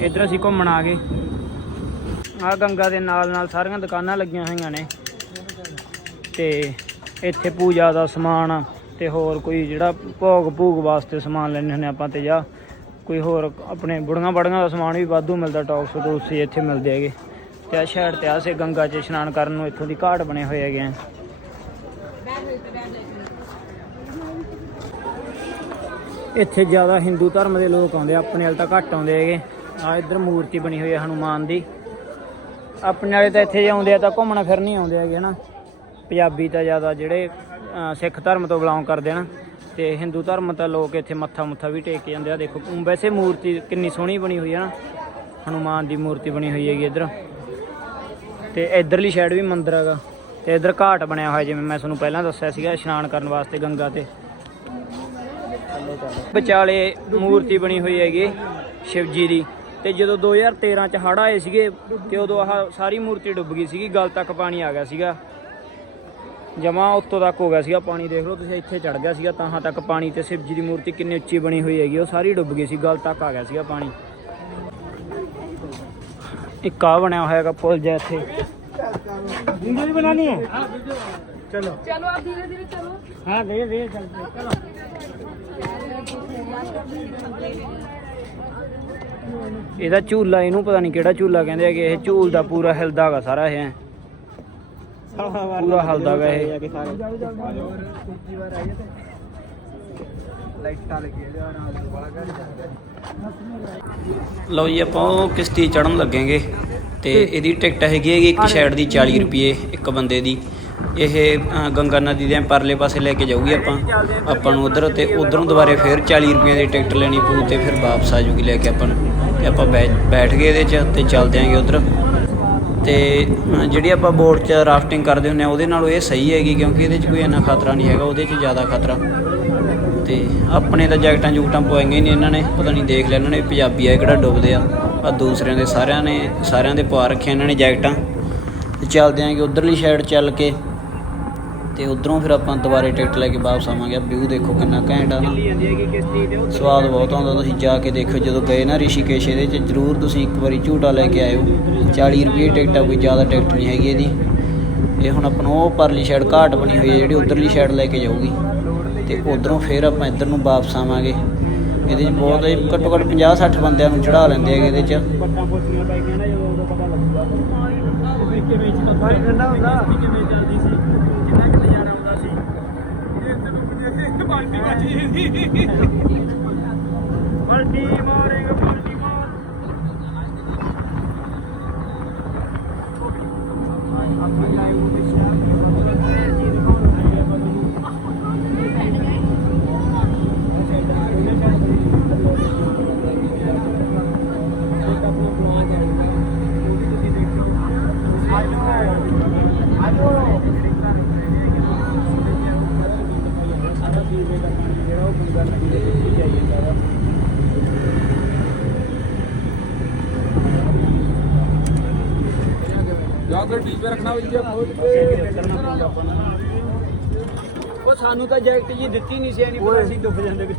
ਇੱਧਰ ਅਸੀਂ ਘੁੰਮਣ ਆ ਗਏ। ਆ ਗੰਗਾ ਦੇ ਨਾਲ ਨਾਲ ਸਾਰੀਆਂ ਦੁਕਾਨਾਂ ਲੱਗੀਆਂ ਹੋਈਆਂ ਨੇ। ਤੇ ਇੱਥੇ ਪੂਜਾ ਦਾ ਸਮਾਨ ਤੇ ਹੋਰ ਕੋਈ ਜਿਹੜਾ ਭੋਗ ਭੂਗ ਵਾਸਤੇ ਸਮਾਨ ਲੈਣੇ ਹੁੰਦੇ ਆਪਾਂ ਤੇ ਜਾਂ ਕੋਈ ਹੋਰ ਆਪਣੇ ਬੁੜੀਆਂ ਬੜੀਆਂ ਦਾ ਸਮਾਨ ਵੀ ਵਾਧੂ ਮਿਲਦਾ ਟੌਕਸ ਟੂਕਸ ਇੱਥੇ ਮਿਲਦੇ ਹੈਗੇ। ਤੇ ਆ ਸ਼ਹਿਰ ਤੇ ਆਸੇ ਗੰਗਾ 'ਚ ਇਸ਼ਨਾਨ ਕਰਨ ਨੂੰ ਇੱਥੋਂ ਦੀ ਘਾਟ ਬਣੇ ਹੋਏ ਹੈਗੇ ਆ। ਇੱਥੇ ਜ਼ਿਆਦਾ ਹਿੰਦੂ ਧਰਮ ਦੇ ਲੋਕ ਆਉਂਦੇ ਆ, ਆਪਣੇ ਵਾਲ ਤਾਂ ਘੱਟ ਆਉਂਦੇ ਹੈਗੇ। ਆ ਇੱਧਰ ਮੂਰਤੀ ਬਣੀ ਹੋਈ ਹੈ ਹਨੂਮਾਨ ਦੀ। ਆਪਣੇ ਵਾਲੇ ਤਾਂ ਇੱਥੇ ਜੇ ਆਉਂਦੇ ਆ ਤਾਂ ਘੁੰਮਣਾ ਫਿਰ ਨਹੀਂ ਆਉਂਦੇ ਹੈਗੇ ਨਾ ਪੰਜਾਬੀ ਤਾਂ ਜ਼ਿਆਦਾ ਜਿਹੜੇ ਸਿੱਖ ਧਰਮ ਤੋਂ ਬਿਲੋਂਗ ਕਰਦੇ ਆ ਨਾ ਤੇ ਹਿੰਦੂ ਧਰਮ ਤਾਂ ਲੋਕ ਇੱਥੇ ਮੱਥਾ ਮੁੱਥਾ ਵੀ ਟੇਕ ਕੇ ਜਾਂਦੇ ਆ। ਦੇਖੋ ਵੈਸੇ ਮੂਰਤੀ ਕਿੰਨੀ ਸੋਹਣੀ ਬਣੀ ਹੋਈ ਹੈ ਨਾ। ਹਨੂਮਾਨ ਦੀ ਮੂਰਤੀ ਬਣੀ ਹੋਈ ਹੈਗੀ ਇੱਧਰ। ਤੇ ਇਧਰਲੀ ਸਾਈਡ ਵੀ ਮੰਦਿਰ ਹੈਗਾ। ਤੇ ਇੱਧਰ ਘਾਟ ਬਣਿਆ ਹੋਇਆ ਜਿਵੇਂ ਮੈਂ ਤੁਹਾਨੂੰ ਪਹਿਲਾਂ ਦੱਸਿਆ ਸੀਗਾ ਇਸ਼ਨਾਨ ਕਰਨ ਵਾਸਤੇ ਗੰਗਾ ਤੇ। ਵਿਚਾਲੇ ਮੂਰਤੀ ਬਣੀ ਹੋਈ ਹੈਗੀ ਸ਼ਿਵ ਜੀ ਦੀ। ਤੇ ਜਦੋਂ 2013 ਚ ਹੜ੍ਹ ਆਏ ਸੀਗੇ ਤੇ ਉਦੋਂ ਆਹ ਸਾਰੀ ਮੂਰਤੀ ਡੁੱਬ ਗਈ ਸੀਗੀ ਗਲ ਤੱਕ ਪਾਣੀ ਆ ਗਿਆ ਸੀਗਾ। ਜਮਾ ਉੱਤੋਂ ਤੱਕ ਹੋ ਗਿਆ ਸੀਗਾ ਪਾਣੀ ਦੇਖ ਲਓ ਤੁਸੀਂ ਇੱਥੇ ਚੜ ਗਿਆ ਸੀਗਾ ਤਾਹਾਂ ਤੱਕ ਪਾਣੀ ਤੇ ਸ਼ਿਵ ਜੀ ਦੀ ਮੂਰਤੀ ਕਿੰਨੀ ਉੱਚੀ ਬਣੀ ਹੋਈ ਹੈਗੀ ਉਹ ਸਾਰੀ ਡੁੱਬ ਗਈ ਸੀ ਗਲ ਤੱਕ ਆ ਗਿਆ ਸੀਗਾ ਪਾਣੀ। ਇੱਕ ਆ ਬਣਿਆ ਹੋਇਆ ਹੈਗਾ ਪੁਲ ਜਿਹਾ ਇੱਥੇ। ਵੀਡੀਓ ਵੀ ਬਣਾਣੀ ਹੈ? ਹਾਂ ਵੀਡੀਓ। ਚਲੋ। ਚਲੋ ਆਪ ਧੀਰੇ ਧੀਰੇ ਚਲੋ ਹਾਂ ਧੀਰੇ ਧੀਰੇ ਚਲੋ। ਇਹਦਾ ਝੂਲਾ, ਇਹਨੂੰ ਪਤਾ ਨਹੀਂ ਕਿਹੜਾ ਝੂਲਾ ਕਹਿੰਦੇ ਹੈਗੇ ਇਹ ਝੂਲਦਾ ਪੂਰਾ ਹਿਲਦਾ ਹੈਗਾ ਸਾਰਾ ਇਹ। ਪੂਰਾ ਹਿਲਦਾ ਹੈਗਾ ਇਹ। ਲਓ ਜੀ, ਆਪਾਂ ਕਿਸ਼ਤੀ ਚੜਨ ਲੱਗेंगे ਤੇ ਇਹਦੀ ਟਿਕਟ ਹੈਗੀ ਹੈਗੀ ਇੱਕ ਸ਼ੈਡ ਦੀ 40 ਰੁਪਏ ਇੱਕ ਬੰਦੇ ਦੀ। ਇਹ ਗੰਗਾ ਨਦੀ ਦੇ ਪਰਲੇ ਪਾਸੇ ਲੈ ਕੇ ਜਾਊਗੀ ਆਪਾਂ। ਆਪਾਂ ਨੂੰ ਉਧਰ ਤੇ ਉਧਰੋਂ ਦੁਬਾਰੇ ਫਿਰ 40 ਰੁਪਏ ਦੀ ਟਿਕਟ ਲੈਣੀ ਪਊ ਤੇ ਫਿਰ ਵਾਪਸ ਆ ਜੂਗੀ ਲੈ ਕੇ ਆਪਾਂ ਨੂੰ। ਤੇ ਆਪਾਂ ਬੈ- ਬੈਠ ਗਏ ਇਹਦੇ 'ਚ ਤੇ ਚੱਲਦੇ ਆਂਗੇ ਉਧਰ। ਤੇ ਜਿਹੜੀ ਆਪਾਂ ਬੋਟ 'ਚ ਰਾਫਟਿੰਗ ਕਰਦੇ ਹੁੰਦੇ ਆ, ਉਹਦੇ ਨਾਲੋਂ ਇਹ ਸਹੀ ਹੈਗੀ ਕਿਉਂਕਿ ਇਹਦੇ 'ਚ ਕੋਈ ਇੰਨਾ ਖਤਰਾ ਨਹੀਂ ਹੈਗਾ, ਉਹਦੇ 'ਚ ਜ਼ਿਆਦਾ ਖਤਰਾ। ਤੇ ਆਪਣੇ ਤਾਂ ਜੈਕਟਾਂ ਜੂਕਟਾਂ ਪਵਾਈਆਂ ਹੀ ਨਹੀਂ ਇਹਨਾਂ ਨੇ, ਪਤਾ ਨਹੀਂ ਦੇਖ ਲਿਆ ਇਹਨਾਂ ਨੇ, ਪੰਜਾਬੀ ਆ ਕਿਹੜਾ ਡੁੱਬਦੇ ਆ। ਆ ਦੂਸਰਿਆਂ ਦੇ ਸਾਰਿਆਂ ਨੇ, ਸਾਰਿਆਂ ਦੇ ਪਵਾ ਰੱਖੇ ਇਹਨਾਂ ਨੇ ਜੈਕਟਾਂ। ਤੇ ਚੱਲਦੇ ਆਂਗੇ ਉਧਰਲੀ ਸਾਈਡ ਚੱਲ ਕੇ। ਤੇ ਉਧਰੋਂ ਫਿਰ ਆਪਾਂ ਦੁਬਾਰੇ ਟਿਕਟ ਲੈ ਕੇ ਵਾਪਸ ਆਵਾਂਗੇ। ਵਿਊ ਦੇਖੋ ਕਿੰਨਾ ਘੈਂਟ ਆ। ਨਾ ਸਵਾਦ ਬਹੁਤ ਆਉਂਦਾ, ਤੁਸੀਂ ਜਾ ਕੇ ਦੇਖਿਓ। ਜਦੋਂ ਗਏ ਨਾ ਰਿਸ਼ੀਕੇਸ਼ ਇਹਦੇ 'ਚ, ਜ਼ਰੂਰ ਤੁਸੀਂ ਇੱਕ ਵਾਰੀ ਝੂਟਾ ਲੈ ਕੇ ਆਇਓ। 40 ਰੁਪਏ ਟਿਕਟ ਆ, ਕੋਈ ਜ਼ਿਆਦਾ ਟਿਕਟ ਨਹੀਂ ਹੈਗੀ ਇਹਦੀ। ਇਹ ਹੁਣ ਆਪਾਂ ਨੂੰ ਉਹ ਪਰਲੀ ਸਾਈਡ ਘਾਟ ਬਣੀ ਹੋਈ ਹੈ, ਜਿਹੜੀ ਉਧਰਲੀ ਸਾਈਡ ਲੈ ਕੇ ਜਾਊਗੀ। ਤੇ ਉਧਰੋਂ ਫਿਰ ਆਪਾਂ ਇੱਧਰ ਨੂੰ ਵਾਪਸ ਆਵਾਂਗੇ। ਇਹਦੇ 'ਚ ਬਹੁਤ ਹੀ ਘੱਟੋ ਘੱਟ 50 60 ਬੰਦਿਆਂ ਨੂੰ ਚੜਾ ਲੈਂਦੇ ਹੈਗੇ ਇਹਦੇ 'ਚ। ਪਤਾ ਲੱਗੂਗਾ ਕਿੰਨਾ ਕਿ ਨਜ਼ਾਰਾ ਆਉਂਦਾ ਸੀ। ਇਹ ਤੈਨੂੰ ਬਾਲਟੀ ਵੱਜੀ ਬਾਲਟੀ ਮਾਰੇਗਾ, ਬਾਲਟੀ ਮਾਰ। ਆਪਾਂ ਜਾਏ ਉਹ ਪਿੱਛੇ ਸੀਵੇ ਦਾ ਪਾਣੀ ਜਿਹੜਾ ਉਹ ਗੰਗਾ ਨਦੀ ਦੇ ਵਿੱਚ ਹੀ ਜਾਈ ਜਾਂਦਾ ਵਾ ਕੇ ਟੀਚ ਰੱਖਣਾ ਇੱਥੇ ਖੋਲ ਕੇ ਉਹ ਸਾਨੂੰ ਤਾਂ ਜੈਕਟ ਜੀ ਦਿੱਤੀ ਨਹੀਂ ਸੀ ਐਨੀ ਪਰ ਅਸੀਂ ਡੁੱਬ ਜਾਂਦੇ ਵਿੱਚ।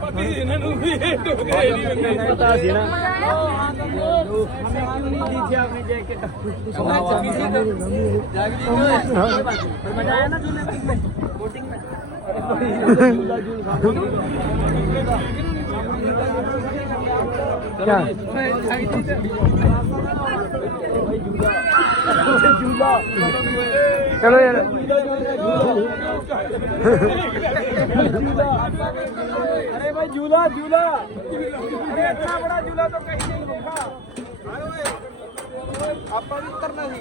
ਪਤੀ ਇਹਨਾਂ ਨੂੰ ਵੀ ਡੁੱਬ ਗਏ ਨਹੀਂ ਪਤਾ ਸੀ ਨਾ ਹਮੇ ਨਹੀਂ ਦਿੱਤੀ ਆਪਣੀ ਜੈਕਟ। ਮਜ਼ਾ ਆਇਆ ਨਾ ਜੂਲੇ ਬੋਟਿੰਗ ਮੈਂ क्या चलो यार अरे भाई झूला झूला अरे अच्छा बड़ा झूला तो कहीं नहीं देखा ਆਪਾਂ ਵੀ ਉਤਰਨਾ ਸੀ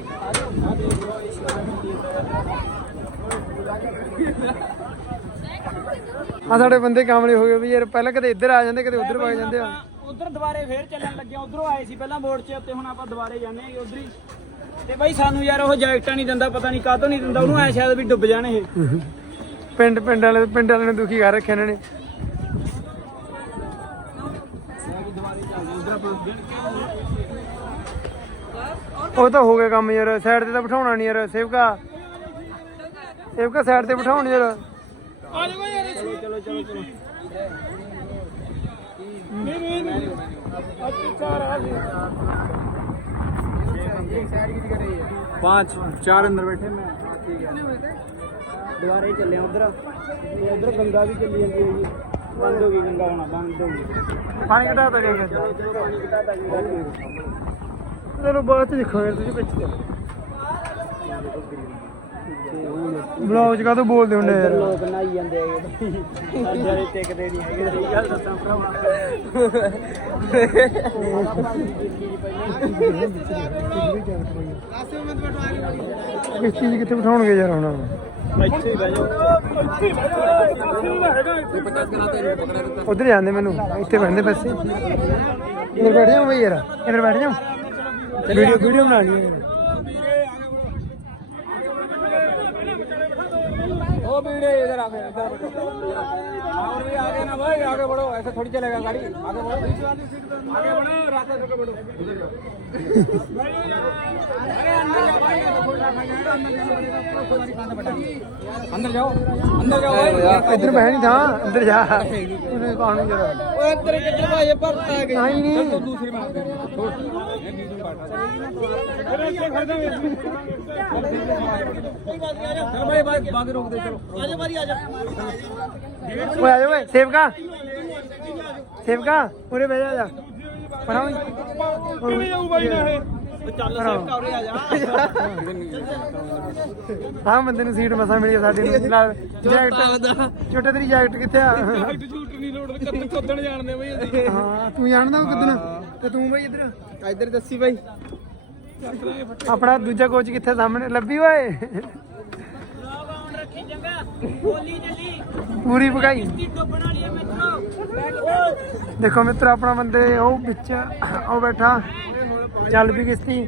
ਆ ਸਾਡੇ ਬੰਦੇ ਕਾਮਲੇ ਹੋ ਗਏ ਵੀ ਯਾਰ ਪਹਿਲਾਂ ਕਦੇ ਇੱਧਰ ਆ ਜਾਂਦੇ ਕਦੇ ਉੱਧਰ ਵਗ ਜਾਂਦੇ ਆ ਉਧਰ ਦੁਬਾਰੇ ਫੇਰ ਚੱਲਣ ਲੱਗਿਆ। ਉਧਰੋਂ ਆਏ ਸੀ ਪਹਿਲਾਂ ਮੋੜ 'ਚ ਤੇ ਹੁਣ ਆਪਾਂ ਦੁਬਾਰੇ ਜਾਂਦੇ ਆਂਗੇ ਉਧਰ ਹੀ। ਤੇ ਬਾਈ ਸਾਨੂੰ ਯਾਰ ਉਹ ਜੈਕਟਾਂ ਨਹੀਂ ਦਿੰਦਾ ਪਤਾ ਨਹੀਂ ਕਾਹਤੋਂ ਨਹੀਂ ਦਿੰਦਾ। ਉਹਨੂੰ ਐ ਸ਼ਾਇਦ ਵੀ ਡੁੱਬ ਜਾਣ ਇਹ। ਪਿੰਡ ਪਿੰਡ ਵਾਲੇ ਪਿੰਡ ਵਾਲਿਆਂ ਨੇ ਦੁਖੀ ਕਰ ਰੱਖਿਆ ਇਹਨਾਂ ਨੇ। ਉਹ ਤਾਂ ਹੋ ਗਿਆ ਕੰਮ ਯਾਰ ਸਾਈਡ ਤੇ ਤਾਂ ਬਿਠਾਉਣਾ ਨਹੀਂ ਯਾਰ ਸੇਵਕਾ। ਸੇਵਕਾ ਸਾਈਡ ਤੇ ਬਿਠਾਉਣ ਯਾਰ। ਚਲੋ ਚਲੋ ਚਲੋ। ਚਲੋ पाँच चार अंदर बैठे मैं ठीक है दोबारा ही चले उधर उधर गंगा भी चली जाती है जी बंद होगी गंगा होना बंद होगी ਪਾਣੀ ਘਟਾ ਤਾ ਜਾਏਗਾ चलो पानी घटा दा जी ਚਲੋ ਬਾਅਦ ਚ ਦੇਖਾਂਗੇ ਤੁਸੀਂ ਵਿੱਚ ਬਲੌਗ ਚ ਕਾਹਤੋਂ ਬੋਲਦੇ ਹੁੰਦੇ ਯਾਰ? ਲੋਕ ਨਹਾਈ ਜਾਂਦੇ ਹੈਗੇ ਸਾਡੇ ਟਿਕਦੇ ਨਹੀਂ ਹੈਗੇ। ਸਹੀ ਗੱਲ ਦੱਸਾਂ ਭਰਾਵਾ। ਕਿਸ਼ਤੀ 'ਚ ਕਿੱਥੇ ਬਿਠਾਉਣਗੇ ਯਾਰ ਹੁਣ? ਇੱਥੇ ਹੀ ਬਹਿ ਜਾਓ। ਉਧਰ ਜਾਂਦੇ ਮੈਨੂੰ। ਇੱਥੇ ਬੈਠਦੇ ਬੱਸੇ। ਇੱਧਰ ਬੈਠ ਜਾਓ ਬਈ ਯਾਰ। ਇੱਧਰ ਬੈਠ ਜਾਓ। ਵੀਡੀਓ ਵੀਡੀਓ ਬਣਾਣੀ ਹੈ। दो भीड़ है इधर आगे इधर और भी आगे ना भाई आगे बढ़ो ऐसे थोड़ी चलेगा गाड़ी आगे बढ़ो आगे बढ़ो रास्ता छोड़ बढ़ो अरे अंदर जाओ भाई अंदर जाओ अंदर जाओ इधर मैं नहीं था अंदर जा कौन अंदर किधर भाई पर आ गई नहीं तो दूसरी में छोड़ ਓਏ ਆ ਜਾ ਓਏ ਸੇਵਕਾ। ਸੇਵਕਾ ਉਰੇ ਬਹਿ ਜਾ ਜਾ। ਪਰਾਂ ਕਿਵੇਂ ਜਾਊ ਬਾਈ ਨਾ ਇਹ ਚੱਲ ਸੇਵਕਾ ਉਰੇ ਆ ਜਾ। ਹਾਂ ਬੰਦੇ ਨੂੰ ਸੀਟ ਮਸਾ ਮਿਲੀ ਸਾਡੇ ਨਾਲ ਜੈਕਟ। ਛੋਟੇ ਤੇਰੀ ਜੈਕਟ ਕਿੱਥੇ ਆ? ਜੈਕਟ ਝੂਟ ਨਹੀਂ ਲੋੜ ਕੱਦਣ ਜਾਣਦੇ ਬਈ ਅਸੀਂ। ਹਾਂ ਤੂੰ ਜਾਣਦਾ ਉਹ ਕੱਦਣ? ਤੇ ਤੂੰ ਬਈ ਇੱਧਰ? ਇੱਧਰ ਦੱਸੀ ਬਾਈ। ਆਪਣਾ ਦੂਜਾ ਕੋਚ ਕਿੱਥੇ ਸਾਹਮਣੇ? ਲੱਭੀ ਓਏ। ਪੂਰੀ ਭਗਾਈ ਦੇਖੋ ਮਿੱਤਰ ਆਪਣਾ ਬੰਦੇ ਉਹ ਵਿੱਚ ਉਹ ਬੈਠਾ। ਚੱਲ ਵੀ ਕਿਸ਼ਤੀ।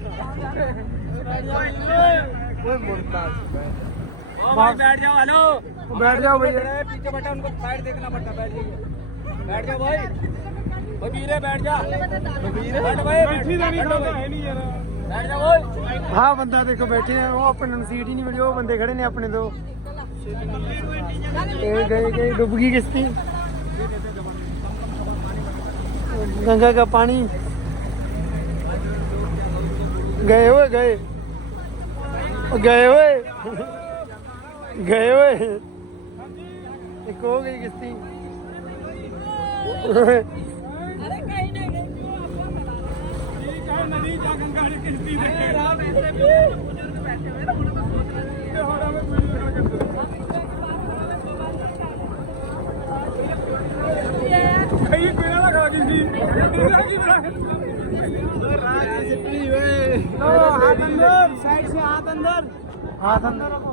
ਓਏ ਬੜੀ ਬਲੂ ਸ਼ਰਟ ਦੀ ਹਾਂ ਓਏ ਓਏ ਉਹ ਮਿਸ ਕਰਤਾ ਓਏ ਓਏ ਮੁਰਤਾ भाई बैठ जाओ हेलो बैठ जाओ भैया पीछे बैठा उनको साइड देखना पड़ता बैठ जाइए बैठ जाओ भाई ਓਏ ਵੀਰੇ ਬੈਠ ਜਾ ਵੀਰੇ ਬੈਠ ਬਈ ਬੈਠੀ ਰਹਿਣੀ ਹੈ ਨਹੀਂ ਯਾਰ ਬੈਠ ਜਾ ਓਏ ਹਾਂ ਬੰਦਾ ਦੇਖੋ ਬੈਠੇ ਆ ਉਹ ਆਪਣੇ ਨੂੰ ਸੀਟ ਹੀ ਨਹੀਂ ਮਿਲੀ ਉਹ ਬੰਦੇ ਖੜੇ ਨੇ ਆਪਣੇ ਤੋਂ ਇਹ ਗਏ ਗਏ ਓਏ ਗਏ। ਗਏ ਓਏ। ਗਏ ਓਏ। ਇੱਕ ਹੋ ਗਈ ਕਿਸ਼ਤੀ। ਅਰੇ ਕਹੀਂ ਨਾ ਗਈ ਕਿਉਂ ਆਪਾਂ ਜੀ ਚਾਹ ਨਦੀ ਜਾ ਗੰਗਾ ਦੀ ਕਿਸ਼ਤੀ ਦੇਖੇ ਰਾਹ ਵੈਸੇ ਵੀ ਬਜ਼ੁਰਗ ਬੈਠੇ। ਹੋਏ ਹੁਣ ਤਾਂ ਸੋਚ ਨਾ ਕਰਦੇ ਕਈ ਪੀਣਾ ਲਗਾ ਗਈ हाथ अंदर साइड से हाथ अंदर हाथ अंदर रखो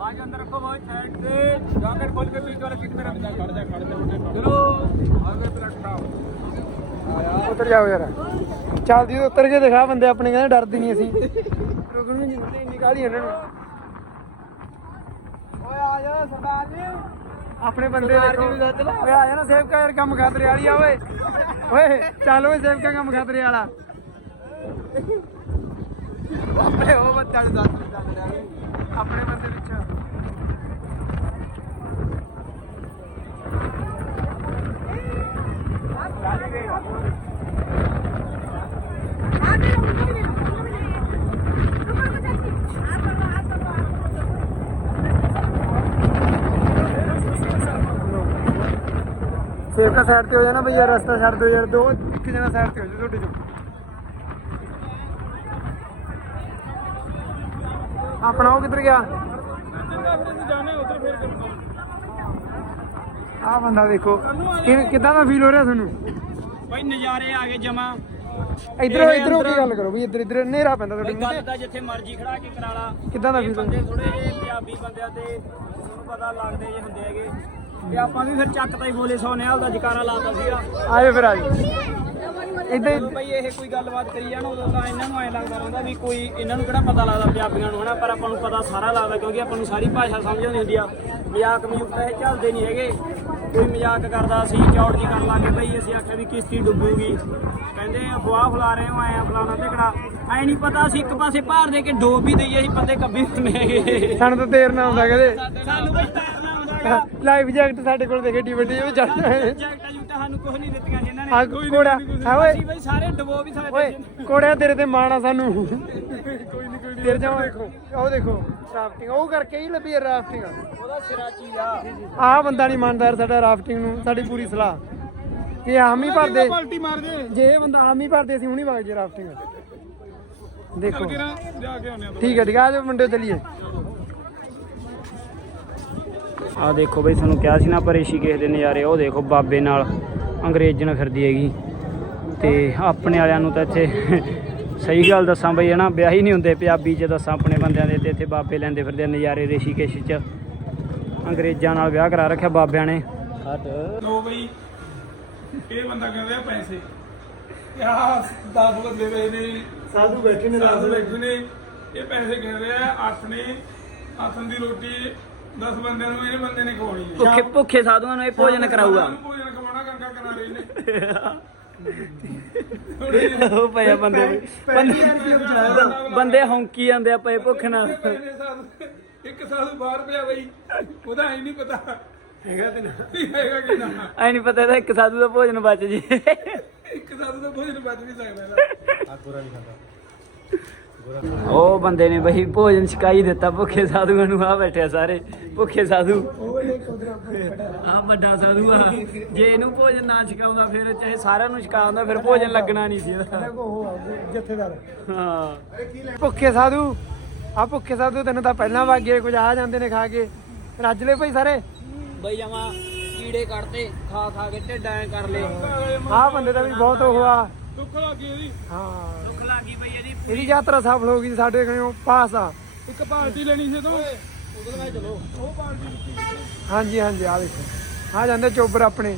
आज अंदर रखो भाई साइड से जैकेट खोल के बीच वाला सीट में रख जा खड़ जा खड़ जा चलो आगे पे रखा ਉਤਰ ਜਾਓ ਯਾਰ ਚੱਲਦੀ ਤੋਂ ਉਤਰ ਕੇ ਦਿਖਾ ਬੰਦੇ ਆਪਣੇ ਕਹਿੰਦੇ ਡਰਦੇ ਨਹੀਂ ਅਸੀਂ ਰੁਕਣ ਨੂੰ ਜਿੰਦੇ ਇੰਨੀ ਕਾਹਲੀ ਇਹਨਾਂ ਨੂੰ ਓਏ ਆ ਜਾ ਸਰਦਾਰ ਜੀ ਆਪਣੇ ਬੰਦੇ ਦੇਖੋ। ਓਏ ਆ ਜਾ ਨਾ ਸੇਵਕਾ ਯਾਰ ਕੰਮ ਖਾਤਰੇ ਵਾਲੀ ਆ ਓਏ। ਓਏ ਚੱਲ ਓਏ ਸੇਵਕਾ ਕੰਮ ਖਾਤਰੇ ਵਾਲਾ ਆਪਣੇ ਉਹ ਬੰਦਾ ਦੱਸ ਆਪਣੇ ਬੰਦੇ ਵਿੱਚ। ਸੇਵਕਾ ਸਾਈਡ ਤੇ ਹੋ ਜਾਣਾ ਬਈ ਯਾਰ ਰਸਤਾ ਛੱਡ ਦਿਓ ਯਾਰ ਦੋ ਇੱਕ ਜਣਾ ਸਾਈਡ ਤੇ ਹੋ ਜਾ ਤੁਹਾਡੇ ਚੋਂ। ਆਪਣਾ ਉਹ ਕਿੱਧਰ ਗਿਆ? ਆ ਬੰਦਾ ਦੇਖੋ ਕਿਦਾਂ ਦਾ ਫੀਲ ਹੋ ਰਿਹਾ ਤੁਹਾਨੂੰ? ਬਈ ਨਜ਼ਾਰੇ ਆ ਗਏ ਜਮਾ। ਇਧਰੋਂ ਇਧਰੋਂ ਕੀ ਗੱਲ ਕਰੋ ਵੀ ਇੱਧਰ ਇੱਧਰ ਹਨੇਰਾ ਪੈਂਦਾ ਤੁਹਾਡੇ ਗੱਲ ਤਾਂ ਜਿੱਥੇ ਮਰਜ਼ੀ ਖੜਾ ਕੇ ਕਰਾ ਲਾ। ਤੇ ਕਿਦਾਂ ਦਾ ਫੀਲ ਬੰਦੇ ਥੋੜੇ ਜਿਹੇ ਪੰਜਾਬੀ ਬੰਦਿਆਂ ਤੇ ਤੁਹਾਨੂੰ ਪਤਾ ਲੱਗਦੇ ਜੇ ਹੁੰਦੇ ਹੈਗੇ। ਤੇ ਆਪਾਂ ਵੀ ਫਿਰ ਚੱਕ ਤਾਂ ਹੀ ਬੋਲੇ ਸੋ ਨਿਹਾਲ ਦਾ ਜਕਾਰਾ ਲਾਤਾ ਸੀਗਾ। ਆਏ ਫਿਰ ਆਏ ਇੱਧਰ ਜਦੋਂ ਬਈ ਇਹ ਕੋਈ ਗੱਲਬਾਤ ਕਰੀ ਜਾਣ ਉਦੋਂ ਤਾਂ ਇਹਨਾਂ ਨੂੰ ਐ ਲੱਗਦਾ ਰਹਿੰਦਾ ਵੀ ਕੋਈ ਇਹਨਾਂ ਨੂੰ ਕਿਹੜਾ ਪਤਾ ਲੱਗਦਾ ਪੰਜਾਬੀਆਂ ਨੂੰ ਹਨਾ? ਪਰ ਆਪਾਂ ਨੂੰ ਪਤਾ ਸਾਰਾ ਲੱਗਦਾ ਕਿਉਂਕਿ ਆਪਾਂ ਨੂੰ ਸਾਰੀ ਭਾਸ਼ਾ ਸਮਝ ਆਉਂਦੀ ਹੁੰਦੀ ਆ। ਮਜ਼ਾਕ ਮਜ਼ੂਕ ਤਾਂ ਇਹ ਚੱਲਦੇ ਨਹੀਂ ਹੈਗੇ। ਕੋਈ ਮਜ਼ਾਕ ਕਰਦਾ ਸੀ ਚੌੜ ਜੀ ਕਰਨ ਲੱਗੇ ਬਈ ਅਸੀਂ ਆਖਿਆ ਵੀ ਕਿਸ਼ਤੀ ਡੁੱਬੂਗੀ। ਕਹਿੰਦੇ ਅਫਵਾਹ ਫਲਾ ਰਹੇ ਹੋ ਐ ਫਲਾਣਾ ਢਿਕੜਾ। ਐ ਨਹੀਂ ਪਤਾ ਅਸੀਂ ਇੱਕ ਪਾਸੇ ਭਾਰ ਦੇ ਕੇ ਡੋਬ ਵੀ ਦਈਏ ਅਸੀਂ ਬੰਦੇ ਕੱਬੀ ਹੁੰਦੇ ਹੈਗੇ। ਸਾਨੂੰ ਤਾਂ ਤੇਰਨਾ ਆਉਂਦਾ ਕਦੇ। ਸਾਨੂੰ ਬਈ ਲਾਈਫ ਜੈਕਟ ਸਾਡੇ ਕੋਲ ਦੇਖੇ ਵੱਡੀ ਉਹ ਚੜ੍ਹ ਜੈਕਟਾਂ ਜੁਕਟਾਂ ਸਾਨੂੰ ਕੁਝ ਨਹੀਂ ਦਿੱਤੀਆਂ ਜਿਨ੍ਹਾਂ ਨੇ। ਆ ਕੋੜਾ ਹਾਂ ਓਏ। ਅਸੀਂ ਬਈ ਸਾਰੇ ਡਬੋ ਵੀ ਸਕਦੇ ਓਏ ਕੋੜਿਆ ਤੇਰੇ ਤੇ ਮਾਣ ਆ ਸਾਨੂੰ। ਕੋਈ ਨਹੀਂ ਕੋਈ ਤੇਰੇ ਜਾਓ ਦੇਖੋ ਉਹ ਦੇਖੋ ਰਾਫਟਿੰਗ ਉਹ ਕਰਕੇ ਹੀ ਲੱਭੀ ਰਾਫਟਿੰਗ ਉਹਦਾ ਸਿਰਾ ਚੀਜ਼ ਆ। ਆਹ ਬੰਦਾ ਨਹੀਂ ਮੰਨਦਾ ਸਾਡਾ ਰਾਫਟਿੰਗ ਨੂੰ ਸਾਡੀ ਪੂਰੀ ਸਲਾਹ। ਇਹ ਆਮ ਹੀ ਭਰਦੇ ਪਲਟੀ ਮਾਰ ਦੇ? ਜੇ ਇਹ ਬੰਦਾ ਆਮ ਹੀ ਭਰਦੇ ਅਸੀਂ ਹੁਣੀ ਵਗ ਜੇ ਰਾਫਟਿੰਗ ਦੇਖੋ। ਕੇ ਆ ਠੀਕ ਹੈ ਠੀਕ ਹੈ ਆ ਜਾਓ ਮੁੰਡੇ ਚੱਲੀਏ। ਆ ਦੇਖੋ ਬਈ ਤੁਹਾਨੂੰ ਕਿਹਾ ਸੀ ਨਾ ਪਰ ਰਿਸ਼ੀਕੇਸ਼ ਦੇ ਨਜ਼ਾਰੇ ਉਹ ਦੇਖੋ ਬਾਬੇ ਨਾਲ ਅੰਗਰੇਜ਼ਣ ਫਿਰਦੀ ਹੈਗੀ। ਤੇ ਆਪਣੇ ਵਾਲਿਆਂ ਨੂੰ ਤਾਂ ਇੱਥੇ <laughs> ਸਹੀ ਗੱਲ ਦੱਸਾਂ ਬਈ ਹਨਾ ਵਿਆਹ ਹੀ ਨਹੀਂ ਹੁੰਦੇ ਪੰਜਾਬੀ 'ਚ ਦੱਸਾਂ ਆਪਣੇ ਬੰਦਿਆਂ ਦੇ ਤੇ ਇੱਥੇ ਬਾਬੇ ਲੈਂਦੇ ਫਿਰਦੇ ਆ ਨਜ਼ਾਰੇ ਰਿਸ਼ੀਕੇਸ਼ 'ਚ। ਅੰਗਰੇਜ਼ਾਂ ਨਾਲ ਵਿਆਹ ਕਰਾ ਰੱਖਿਆ ਬਾਬਿਆਂ ਨੇ। ਲੋ ਬਈ ਇਹ ਬੰਦਾ ਕਹਿੰਦਾ ਪੈਸੇ? ਯਾ 10 ਬੰਦੇ ਪਏ ਨੇ। ਸਾਧੂ ਬੈਠੇ ਨੇ ਸਾਧ ਬੈਠੇ ਨੇ। ਇਹ ਪੈਸੇ ਕਹਿ ਰਿਹਾ ਅੱਠ ਨੇ ਦੀ ਰੋਟੀ 10 ਬੰਦਿਆਂ ਨੂੰ ਇਹ ਬੰਦੇ ਨੇ ਖਵਾਉਣੀ ਹੈ। ਭੁੱਖੇ ਭੁੱਖੇ ਸਾਧੂਆਂ ਨੂੰ ਇਹ ਭੋਜਨ ਕਰਾਊਗਾ। ਭੋਜਨ ਖਵਾਉਣਾ ਗੰਗਾ ਕਰਾ ਰਹੀ ਨੇ। ਉਹ ਪਿਆ ਬੰਦੇ। ਬੰਦੇ ਬੰਦੇ ਹੌਂਕੀ ਜਾਂਦੇ ਆ ਪਏ ਭੁੱਖ ਨਾਲ। ਇੱਕ ਸਾਧੂ ਬਾਹਰ ਪਿਆ ਬਈ। ਉਹਦਾ ਹੀ ਨਹੀਂ ਪਤਾ। ਹੈਗਾ ਤੇ ਨਾ। ਹੈਗਾ ਕਿ ਨਾ। ਐ ਨਹੀਂ ਪਤਾ ਇਹਦਾ ਇੱਕ ਸਾਧੂ ਦਾ ਭੋਜਨ ਬਚ ਜੇ। ਇੱਕ ਸਾਧੂ ਦਾ ਭੋਜਨ ਬਚ ਨਹੀਂ ਸਕਦਾ ਇਹਦਾ। ਉਹ ਬੰਦੇ ਨੇ ਬਈ ਭੋਜਨ ਛਕਾਈ ਦਿੱਤਾ ਭੁੱਖੇ ਸਾਧੂਆਂ ਨੂੰ ਆ ਬੈਠਿਆ ਸਾਰੇ ਭੁੱਖੇ ਸਾਧੂ। ਆ ਵੱਡਾ ਸਾਧੂ ਆ। ਜੇ ਇਹਨੂੰ ਭੋਜਨ ਨਾ ਛਕਾਉਂਦਾ ਫਿਰ ਚਾਹੇ ਸਾਰਿਆਂ ਨੂੰ ਛਕਾਉਂਦਾ ਫਿਰ ਭੋਜਨ ਲੱਗਣਾ ਨਹੀਂ ਸੀ ਇਹਦਾ। ਜੱਥੇਦਾਰ। ਹਾਂ। ਭੁੱਖੇ ਸਾਧੂ ਆ ਭੁੱਖੇ ਸਾਧੂ ਤੈਨੂੰ ਤਾਂ ਪਹਿਲਾਂ ਵਾਗੇ ਕੁਝ ਆ ਜਾਂਦੇ ਨੇ ਖਾ ਕੇ। ਰੱਜ ਲੈ ਭਾਈ ਸਾਰੇ? ਬਈ ਜਮਾ ਕੀੜੇ ਕੱਢਤੇ ਖਾ ਖਾ ਕੇ ਢਿੱਡ ਕਰ ਲੇ ਆਹ ਬੰਦੇ ਦਾ ਵੀ ਬਹੁਤ ਉਹ ਆ। ਦੁੱਖ ਲੱਗੀ ਇਹਦੀ ਹਾਂ। ਇਹਦੀ ਯਾਤਰਾ ਸਫਲ ਹੋ ਗਈ ਸਾਡੇ ਕੋਲੋਂ ਪਾਸ ਆ। ਇੱਕ ਪਾਰਟੀ ਲੈਣੀ ਸੀ ਤੂੰ? ਉਹਦੇ ਨਾਲ ਚਲੋ ਉਹ ਪਾਰਟੀ ਹਾਂਜੀ ਹਾਂਜੀ ਆ ਦੇਖੋ। ਆ ਜਾਂਦੇ ਚੋਬਰ ਆਪਣੇ।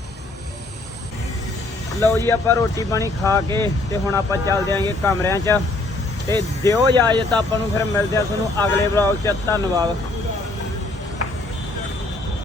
ਲਓ ਜੀ ਆਪਾਂ ਰੋਟੀ ਪਾਣੀ ਖਾ ਕੇ ਤੇ ਹੁਣ ਆਪਾਂ ਚੱਲਦੇ ਆਂਗੇ ਕਮਰਿਆਂ 'ਚ। ਤੇ ਦਿਓ ਇਜਾਜ਼ਤ ਆਪਾਂ ਨੂੰ ਫਿਰ ਮਿਲਦੇ ਆ ਤੁਹਾਨੂੰ ਅਗਲੇ ਵਲੌਗ 'ਚ। ਧੰਨਵਾਦ।